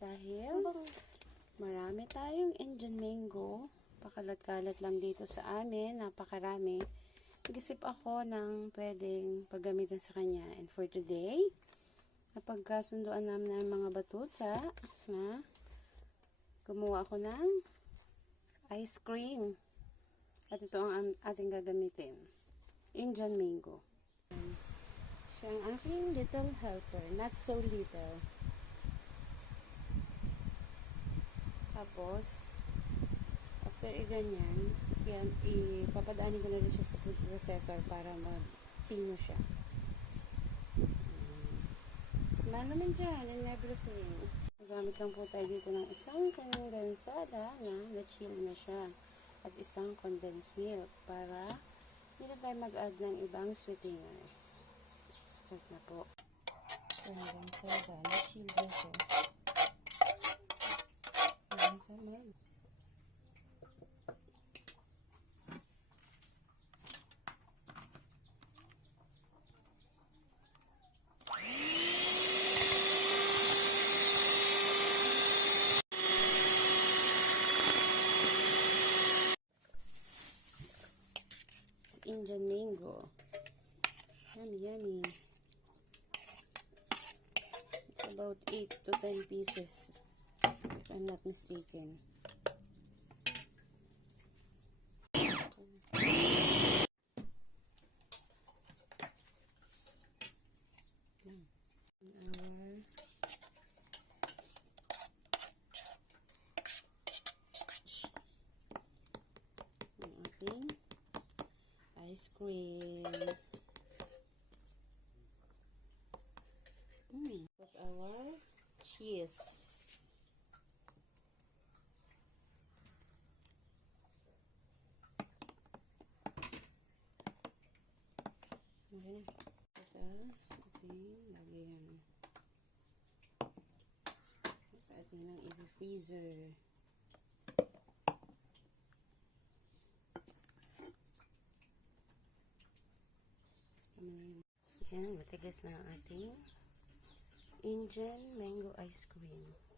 Dahil marami tayong Indian mango. Pakalat-kalat lang dito sa amin. Napakarami. Nag-isip ako ng pwedeng paggamitan sa kanya. And for today, napagkasunduan namin ng mga batutsa na gumawa ako ng ice cream. At ito ang ating gagamitin. Indian mango. Siya ang aking little helper. Not so little. Tapos, after ganyan, ipapadaanin ko na rin siya sa food processor para mag-hino siya. Smell naman dyan and everything. Nagamit lang po tayo dito ng isang kondensada na na-chill na siya. At isang condensed milk para hindi na tayo mag-add ng ibang sweetener. Start na po. Kondensada, na-chill na siya. Indian mango. Yummy, yummy. It's about 8 to 10 pieces, if I'm not mistaken. Ice cream. Put our cheese. Okay na. Sa ating lagyan. Sa ating ng i-freezer. Yan, matigas na ang ating Indian mango ice cream.